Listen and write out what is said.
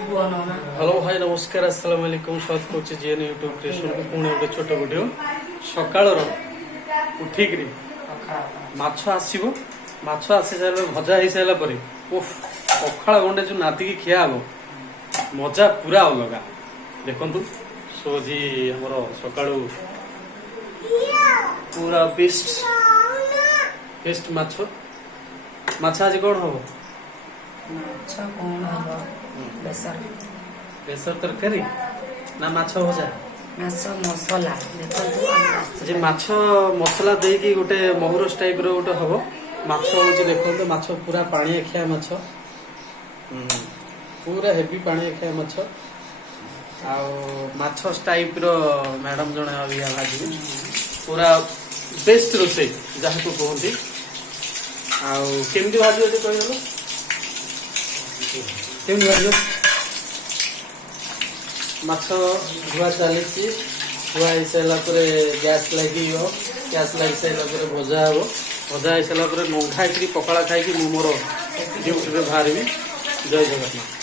Hello भाई नमस्कार अस्सलाम वालेकुम स्वागत करछि जेएन यूट्यूब क्रिएशन को पुणे गोटे छोट वीडियो सकाळ उठिक माछ आसीबो माछ आसी सारे भजा हो सारा पर ओफ पखाल गंडे जो नातिकी खिया हम मजा पूरा अलगा देखु सोजी हमर सकाळू पूरा बेस्ट बेस्ट माछ माछ आज कौन हम बेसर तरकारी ना माछ भजा मसला जे माछ मसला देकी गोटे महुरस टाइप रो गोटे हम माछ होची देखो माछ पूरा पानी खिया माछ पूरा हेवी पानी खिया माछ माछ टाइप रो मैडम जने अभी भाजी पूरा बेस्ट रोसे जहाँ को कहते केमती भाजी अच्छे कहल केमती भाजी माछ धुआ चली धुआ हो सारा गैस लगे गैस लग सारा भजा हे भजा हो सारा नंघा पखाड़ा खाई मोर ड्यूटी बाहर जय जगन्नाथ।